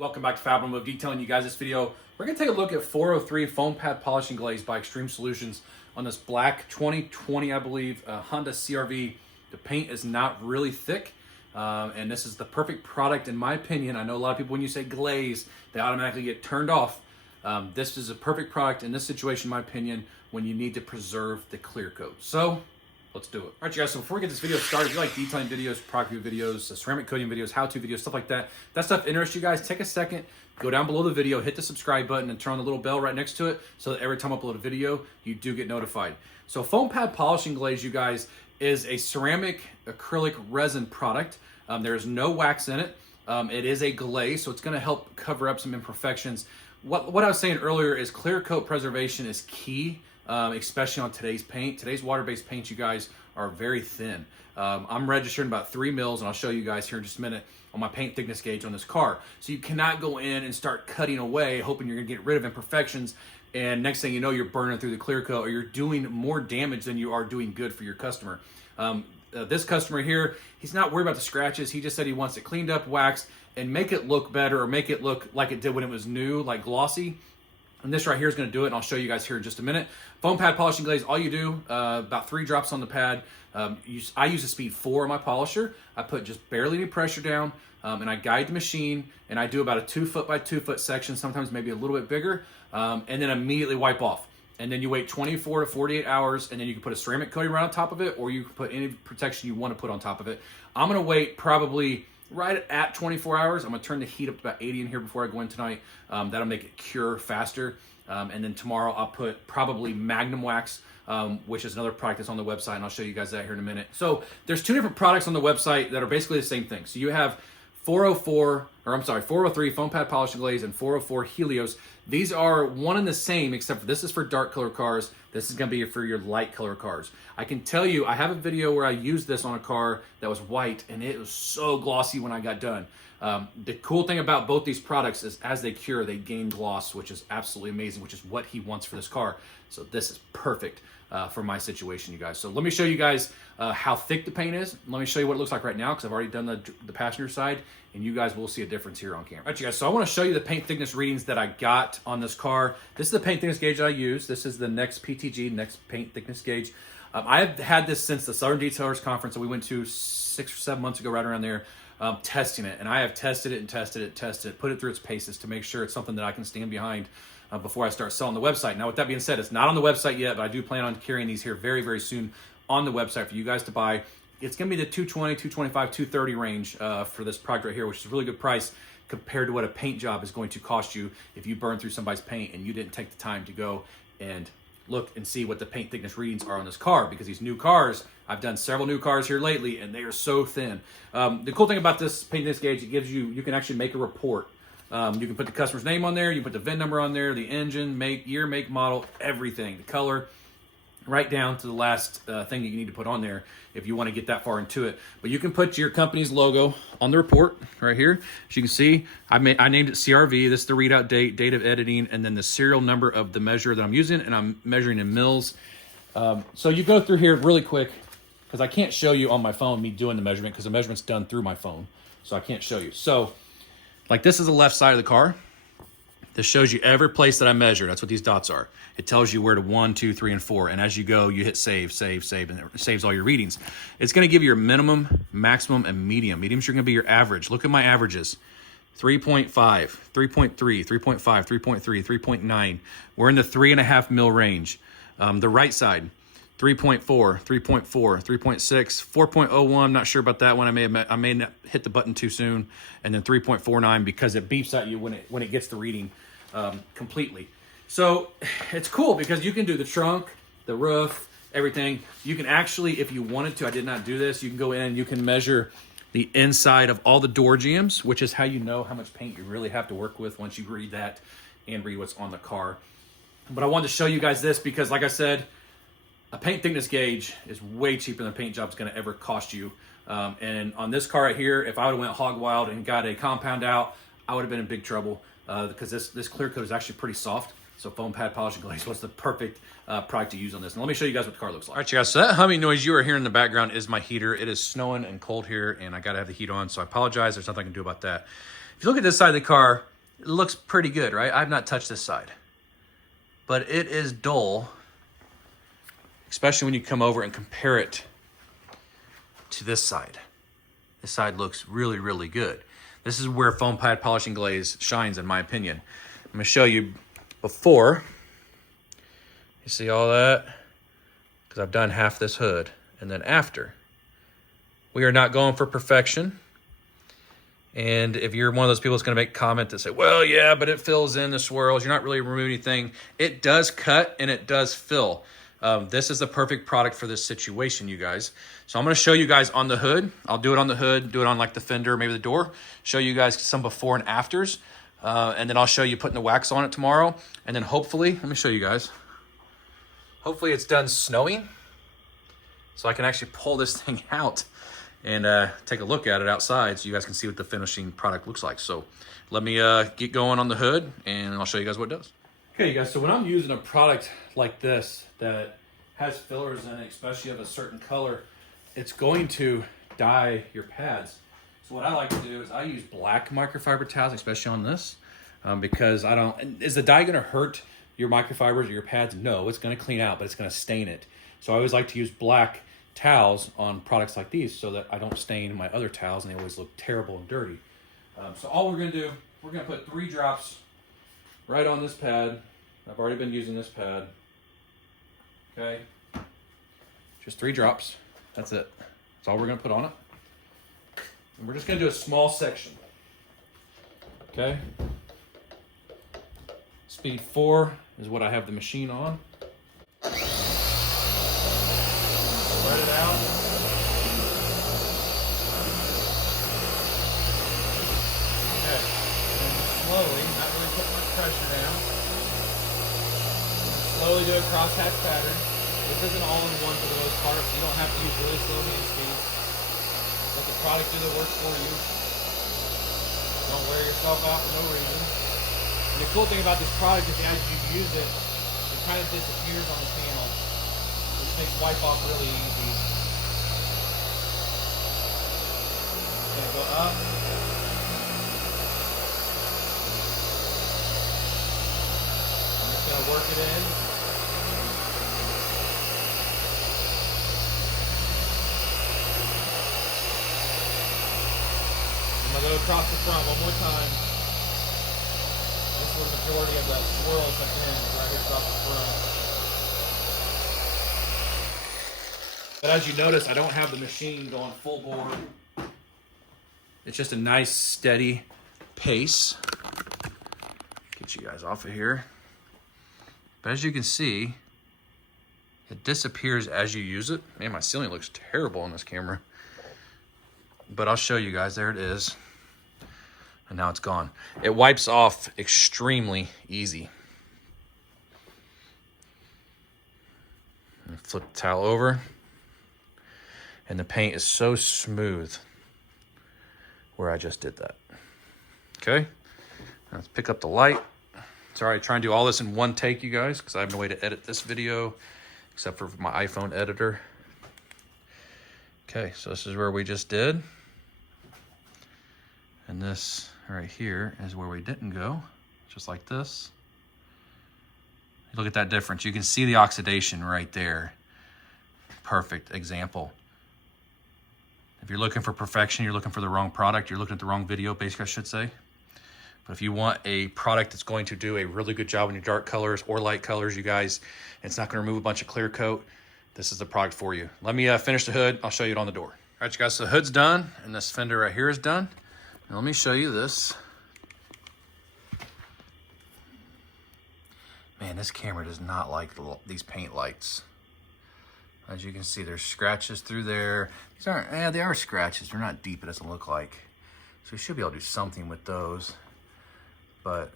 Welcome back to Fab Move. Detailing you guys this video. We're going to take a look at 403 foam pad polishing glaze by Extreme Solutions on this black 2020, I believe, Honda CR-V. The paint is not really thick, and this is the perfect product in my opinion. I know a lot of people, when you say glaze, they automatically get turned off. This is a perfect product in this situation, in my opinion, when you need to preserve the clear coat. So let's do it. All right, you guys, so before we get this video started, if you like detailing videos, product review videos, ceramic coating videos, how-to videos, stuff like that, that stuff interests you guys, take a second, go down below the video, hit the subscribe button, and turn on the little bell right next to it so that every time I upload a video, you do get notified. So foam pad polishing glaze, you guys, is a ceramic acrylic resin product. There's no wax in it. It is a glaze, so it's gonna help cover up some imperfections. What I was saying earlier is clear coat preservation is key. Especially on today's paint. Today's water-based paints, you guys, are very thin. I'm registered about 3 mils, and I'll show you guys here in just a minute on my paint thickness gauge on this car. So you cannot go in and start cutting away, hoping you're gonna get rid of imperfections, and next thing you know, you're burning through the clear coat, or you're doing more damage than you are doing good for your customer. This customer here, he's not worried about the scratches. He just said he wants it cleaned up, waxed, and make it look better, or make it look like it did when it was new, like glossy. And this right here is going to do it, and I'll show you guys here in just a minute. Foam pad polishing glaze, all you do, about 3 drops on the pad. I use a speed 4 on my polisher. I put just barely any pressure down, and I guide the machine, and I do about a 2 foot by 2 foot section, sometimes maybe a little bit bigger, and then immediately wipe off. And then you wait 24 to 48 hours, and then you can put a ceramic coating right on top of it, or you can put any protection you want to put on top of it. I'm going to wait probably right at 24 hours. I'm gonna turn the heat up to about 80 in here before I go in tonight. That'll make it cure faster. And then tomorrow I'll put probably Magnum Wax, which is another product that's on the website, and I'll show you guys that here in a minute. So there's 2 different products on the website that are basically the same thing. So you have 403 foam pad polishing glaze and 404 Helios. These are one and the same, except for this is for dark color cars. This is gonna be for your light color cars. I can tell you, I have a video where I used this on a car that was white, and it was so glossy when I got done. The cool thing about both these products is as they cure, they gain gloss, which is absolutely amazing, which is what he wants for this car. So this is perfect for my situation, you guys. So let me show you guys how thick the paint is. Let me show you what it looks like right now, because I've already done the passenger side, and you guys will see a difference here on camera. All right, you guys, so I want to show you the paint thickness readings that I got on this car. This is the paint thickness gauge I use. This is the Next PTG, Next Paint Thickness Gauge. I've had this since the Southern Detailers Conference that we went to 6 or 7 months ago, right around there, testing it. And I have tested it and tested it, put it through its paces to make sure it's something that I can stand behind before I start selling the website. Now, with that being said, it's not on the website yet, but I do plan on carrying these here very, very soon on the website for you guys to buy. It's going to be the $220, $225, $230 range for this product right here, which is a really good price compared to what a paint job is going to cost you if you burn through somebody's paint and you didn't take the time to go and look and see what the paint thickness readings are on this car, because these new cars, I've done several new cars here lately, and they are so thin. The cool thing about this paint thickness gauge, it gives you can actually make a report. You can put the customer's name on there, you put the VIN number on there, the engine, make, year, make, model, everything, the color, right down to the last thing that you need to put on there if you want to get that far into it. But you can put your company's logo on the report right here. As you can see, I named it CR-V. This is the readout date, date of editing, and then the serial number of the measure that I'm using, and I'm measuring in mils. So you go through here really quick, because I can't show you on my phone me doing the measurement, because the measurement's done through my phone, so I can't show you. So, like, this is the left side of the car. This shows you every place that I measure. That's what these dots are. It tells you where to 1, 2, 3, and 4. And as you go, you hit save, save, save, and it saves all your readings. It's going to give you your minimum, maximum, and medium. Mediums are going to be your average. Look at my averages. 3.5, 3.3, 3.5, 3.3, 3.9. We're in the 3.5 mil range. The right side, 3.4, 3.4, 3.6, 4.01. Not sure about that one. I may not hit the button too soon. And then 3.49, because it beeps at you when it gets the reading completely. So it's cool because you can do the trunk, the roof, everything. You can actually, if you wanted to, I did not do this, you can go in and you can measure the inside of all the door jambs, which is how you know how much paint you really have to work with once you read that and read what's on the car. But I wanted to show you guys this because, like I said, a paint thickness gauge is way cheaper than a paint job is going to ever cost you. And on this car right here, if I would have went hog wild and got a compound out, I would have been in big trouble because this clear coat is actually pretty soft. So foam pad polishing glaze was the perfect product to use on this. And let me show you guys what the car looks like. All right, you guys, so that humming noise you are hearing in the background is my heater. It is snowing and cold here, and I got to have the heat on, so I apologize. There's nothing I can do about that. If you look at this side of the car, It looks pretty good, right? I've not touched this side, but it is dull, especially when you come over and compare it to this side. This side looks really, really good. This is where foam pad polishing glaze shines, in my opinion. I'm gonna show you before. You see all that? Because I've done half this hood. And then after. We are not going for perfection. And if you're one of those people that's gonna make a comment that say, well, yeah, but it fills in the swirls, you're not really removing anything. It does cut and it does fill. This is the perfect product for this situation, you guys. So I'm gonna show you guys on the hood. I'll do it on the hood, do it on like the fender, maybe the door. Show you guys some before and afters. And then I'll show you putting the wax on it tomorrow. And then hopefully, let me show you guys. Hopefully it's done snowing. So I can actually pull this thing out and take a look at it outside so you guys can see what the finishing product looks like. So let me get going on the hood and I'll show you guys what it does. Okay, you guys, so when I'm using a product like this that has fillers in it, especially of a certain color, it's going to dye your pads. So what I like to do is I use black microfiber towels, especially on this, because I don't, is the dye gonna hurt your microfibers or your pads? No, it's gonna clean out, but it's gonna stain it. So I always like to use black towels on products like these so that I don't stain my other towels and they always look terrible and dirty. So all we're gonna do, we're gonna put 3 drops right on this pad. I've already been using this pad. Okay, just 3 drops. That's it. That's all we're gonna put on it. And we're just gonna do a small section. Okay. Speed 4 is what I have the machine on. Spread it out. Okay. And just slowly, not really putting much pressure down. Slowly do a crosshatch pattern. This isn't all in one for the most part. You don't have to use really slow hand speeds. Let the product do the work for you. Don't wear yourself out for no reason. And the cool thing about this product is as you use it, it kind of disappears on the panel, which makes wipe off really easy. Gonna go up. I'm just gonna work it in. I'm gonna go across the front one more time. This is where the majority of the swirls have been, right here across the front. But as you notice, I don't have the machine going full bore. It's just a nice, steady pace. Get you guys off of here. But as you can see, it disappears as you use it. Man, my ceiling looks terrible on this camera. But I'll show you guys, there it is. And now it's gone. It wipes off extremely easy. And flip the towel over. And the paint is so smooth where I just did that. Okay, let's pick up the light. Sorry, trying to do all this in one take, you guys, because I have no way to edit this video except for my iPhone editor. Okay, so this is where we just did. And this right here is where we didn't go, just like this. Look at that difference. You can see the oxidation right there. Perfect example. If you're looking for perfection, you're looking for the wrong product, you're looking at the wrong video, basically, I should say. But if you want a product that's going to do a really good job in your dark colors or light colors, you guys, and it's not going to remove a bunch of clear coat, this is the product for you. Let me finish the hood. I'll show you it on the door. All right, you guys, so the hood's done, and this fender right here is done. And let me show you this. Man, this camera does not like these paint lights. As you can see, there's scratches through there. These aren't, they are scratches. They're not deep, it doesn't look like. So we should be able to do something with those. But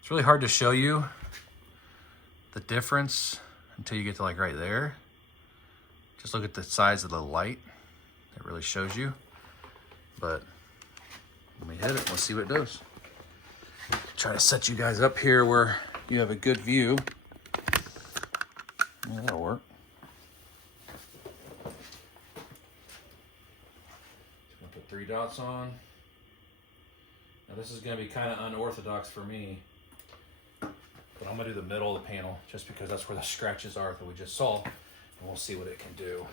it's really hard to show you the difference until you get to like right there. Just look at the size of the light. It really shows you. But let me hit it, let's see what it does. Try to set you guys up here where you have a good view. Yeah, that'll work. Just gonna put 3 dots on. Now this is going to be kind of unorthodox for me, but I'm going to do the middle of the panel just because that's where the scratches are that we just saw, and we'll see what it can do.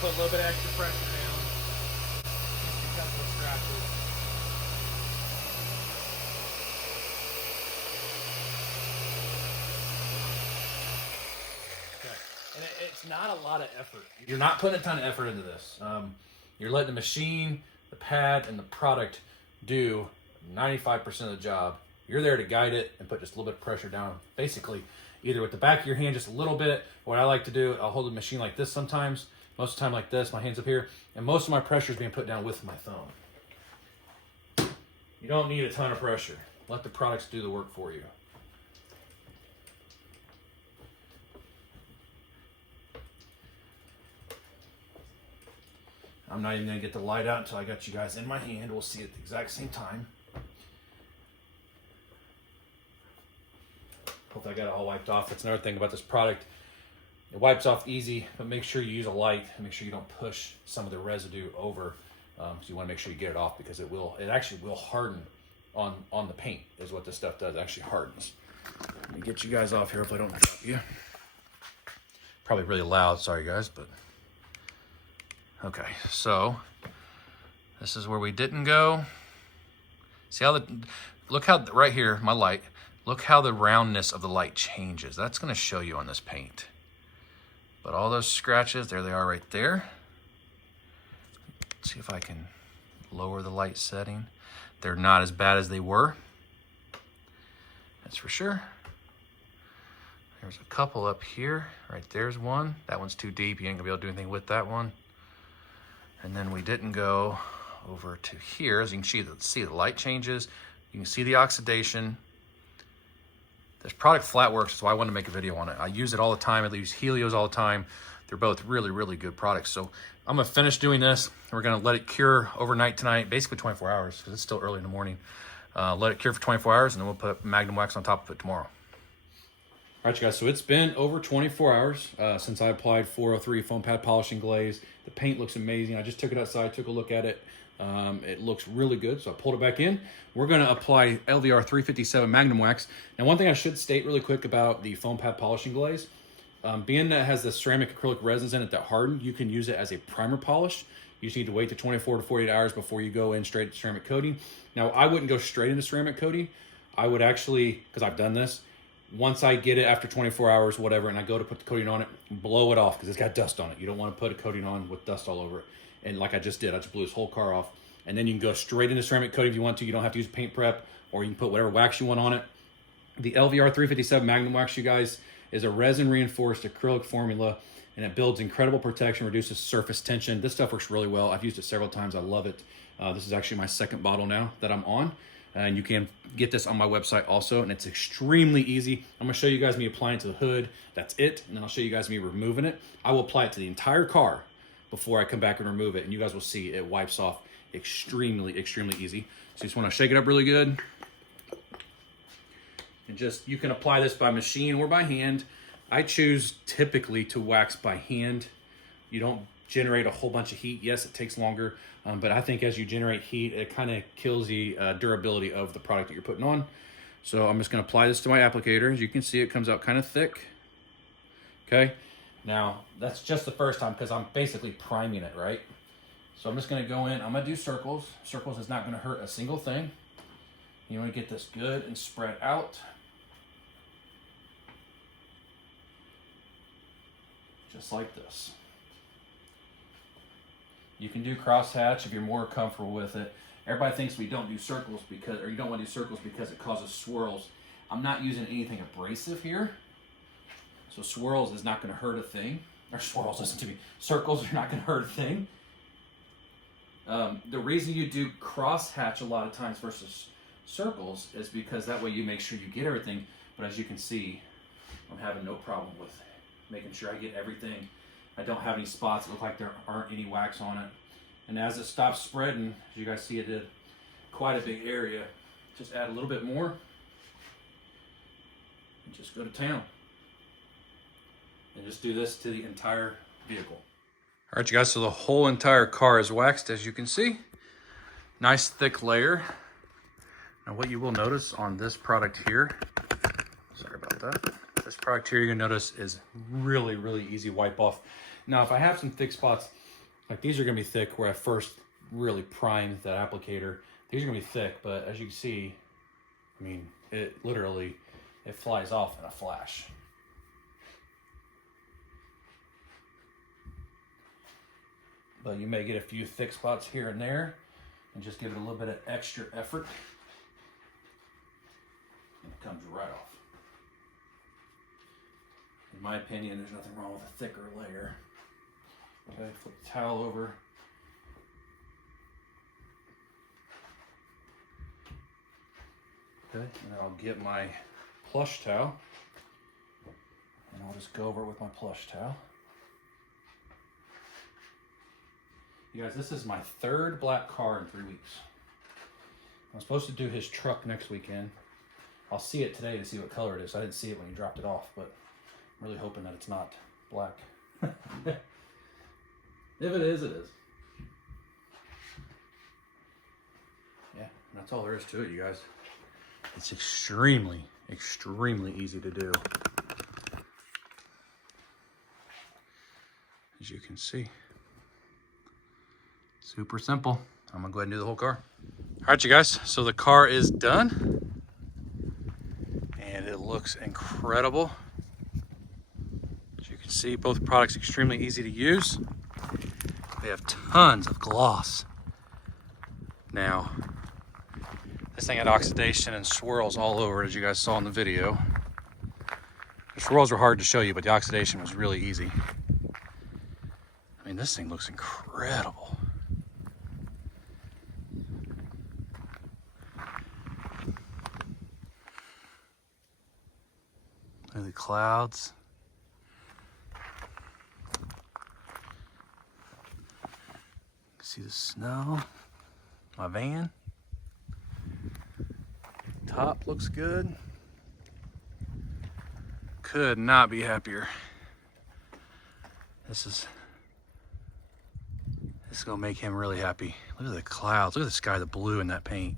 Put a little bit of extra pressure down because of the scratches. Okay, and it's not a lot of effort. You're not putting a ton of effort into this. You're letting the machine, the pad, and the product do 95% of the job. You're there to guide it and put just a little bit of pressure down. Basically, either with the back of your hand just a little bit. What I like to do, I'll hold the machine like this sometimes. Most of the time like this, my hand's up here, and most of my pressure is being put down with my thumb. You don't need a ton of pressure. Let the products do the work for you. I'm not even gonna get the light out until I got you guys in my hand. We'll see at the exact same time. Hopefully I got it all wiped off. That's another thing about this product. It wipes off easy, but make sure you use a light and make sure you don't push some of the residue over. So you want to make sure you get it off because it actually will harden on the paint is what this stuff does. It actually hardens. Let me get you guys off here if I don't drop you. Probably really loud, sorry guys, but okay. So this is where we didn't go. See how look how right here, my light, look how the roundness of the light changes. That's going to show you on this paint. But all those scratches, there they are right there. Let's see if I can lower the light setting. They're not as bad as they were. That's for sure. There's a couple up here. Right there's one. That one's too deep. You ain't gonna be able to do anything with that one. And then we didn't go over to here. As you can see the light changes. You can see the oxidation. This product flat works, so I wanted to make a video on it. I use it all the time. I use Helios all the time. They're both really, really good products. So I'm gonna finish doing this. We're gonna let it cure overnight tonight, basically 24 hours, because it's still early in the morning. Let it cure for 24 hours, and then we'll put Magnum wax on top of it tomorrow. All right, you guys, so it's been over 24 hours since I applied 403 foam pad polishing glaze. The paint looks amazing. I just took it outside, took a look at it. It looks really good, so I pulled it back in. We're gonna apply LVR 357 Magnum wax. Now, one thing I should state really quick about the foam pad polishing glaze, being that it has the ceramic acrylic resins in it that harden, you can use it as a primer polish. You just need to wait the 24 to 48 hours before you go in straight to ceramic coating. Now, I wouldn't go straight into ceramic coating. I would actually, because I've done this, once I get it after 24 hours, whatever, and I go to put the coating on it, blow it off because it's got dust on it. You don't want to put a coating on with dust all over it. And like I just did, I just blew this whole car off. And then you can go straight into ceramic coating if you want to. You don't have to use paint prep, or you can put whatever wax you want on it. The LVR 357 Magnum wax, you guys, is a resin reinforced acrylic formula, and it builds incredible protection, reduces surface tension. This stuff works really well. I've used it several times. I love it. This is actually my second bottle now that I'm on. And you can get this on my website also, and it's extremely easy. I'm gonna show you guys me applying it to the hood. That's it, and then I'll show you guys me removing it. I will apply it to the entire car before I come back and remove it, and you guys will see it wipes off extremely, extremely easy. So you just wanna shake it up really good. And just, you can apply this by machine or by hand. I choose typically to wax by hand. You don't generate a whole bunch of heat. Yes, it takes longer, but I think as you generate heat, it kind of kills the durability of the product that you're putting on. So I'm just gonna apply this to my applicator. As you can see, it comes out kind of thick. Okay, now that's just the first time because I'm basically priming it, right? So I'm just gonna go in, I'm gonna do circles. Circles is not gonna hurt a single thing. You wanna get this good and spread out. Just like this. You can do crosshatch if you're more comfortable with it. Everybody thinks we don't do circles because, or you don't want to do circles because it causes swirls. I'm not using anything abrasive here. So swirls is not gonna hurt a thing. Or swirls, listen to me. Circles are not gonna hurt a thing. The reason you do crosshatch a lot of times versus circles is because that way you make sure you get everything. But as you can see, I'm having no problem with making sure I get everything. I don't have any spots that look like there aren't any wax on it. And as it stops spreading, as you guys see, it did quite a big area. Just add a little bit more and just go to town. And just do this to the entire vehicle. All right, you guys, so the whole entire car is waxed, as you can see. Nice thick layer. Now what you will notice on this product here, sorry about that. This product here, you're gonna notice is really, really easy wipe off. Now, if I have some thick spots, like these are gonna be thick where I first really primed that applicator. These are gonna be thick, but as you can see, I mean, it literally, it flies off in a flash. But you may get a few thick spots here and there, and just give it a little bit of extra effort. And it comes right off. In my opinion, there's nothing wrong with a thicker layer. Okay, flip the towel over. Okay, and then I'll get my plush towel, and I'll just go over it with my plush towel. You guys, this is my third black car in 3 weeks. I'm supposed to do his truck next weekend. I'll see it today to see what color it is. I didn't see it when he dropped it off, but I'm really hoping that it's not black. If it is, it is. Yeah, and that's all there is to it, you guys. It's extremely, extremely easy to do. As you can see. Super simple. I'm gonna go ahead and do the whole car. All right, you guys, so the car is done. And it looks incredible. As you can see, both products extremely easy to use. They have tons of gloss. Now, this thing had oxidation and swirls all over it, as you guys saw in the video. The swirls were hard to show you, but the oxidation was really easy. I mean, this thing looks incredible. Look at the clouds. See the snow. My van. Top looks good. Could not be happier. This is gonna make him really happy. Look at the clouds. Look at the sky, the blue in that paint.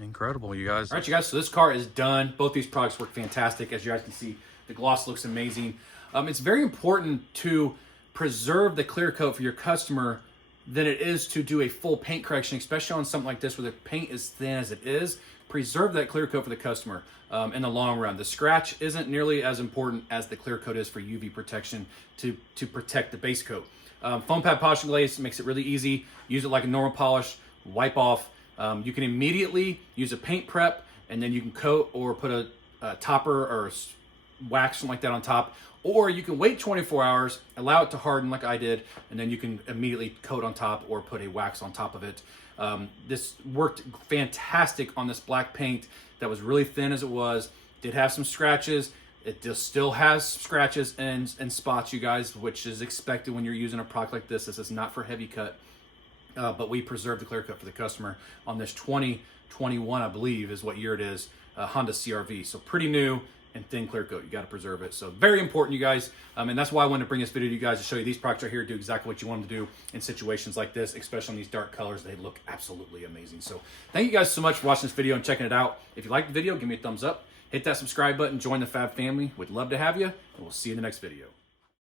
Incredible, you guys. All right, you guys, so this car is done. Both these products work fantastic. As you guys can see, the gloss looks amazing. It's very important to preserve the clear coat for your customer than it is to do a full paint correction, especially on something like this where the paint is thin as it is. Preserve that clear coat for the customer in the long run. The scratch isn't nearly as important as the clear coat is for UV protection to protect the base coat. Foam pad polishing glaze makes it really easy. Use it like a normal polish, wipe off. You can immediately use a paint prep, and then you can coat or put a topper or wax, something like that on top. Or you can wait 24 hours, allow it to harden like I did, and then you can immediately coat on top or put a wax on top of it. This worked fantastic on this black paint that was really thin as it was. Did have some scratches. It just still has scratches and spots, you guys, which is expected when you're using a product like this. This is not for heavy cut, but we preserved the clear coat for the customer on this 2021, I believe is what year it is, Honda CR-V. So pretty new and thin clear coat. You got to preserve it. So very important, you guys. And that's why I wanted to bring this video to you guys to show you these products right here do exactly what you want them to do in situations like this, especially on these dark colors. They look absolutely amazing. So thank you guys so much for watching this video and checking it out. If you liked the video, give me a thumbs up. Hit that subscribe button. Join the Fab family. We'd love to have you. And we'll see you in the next video.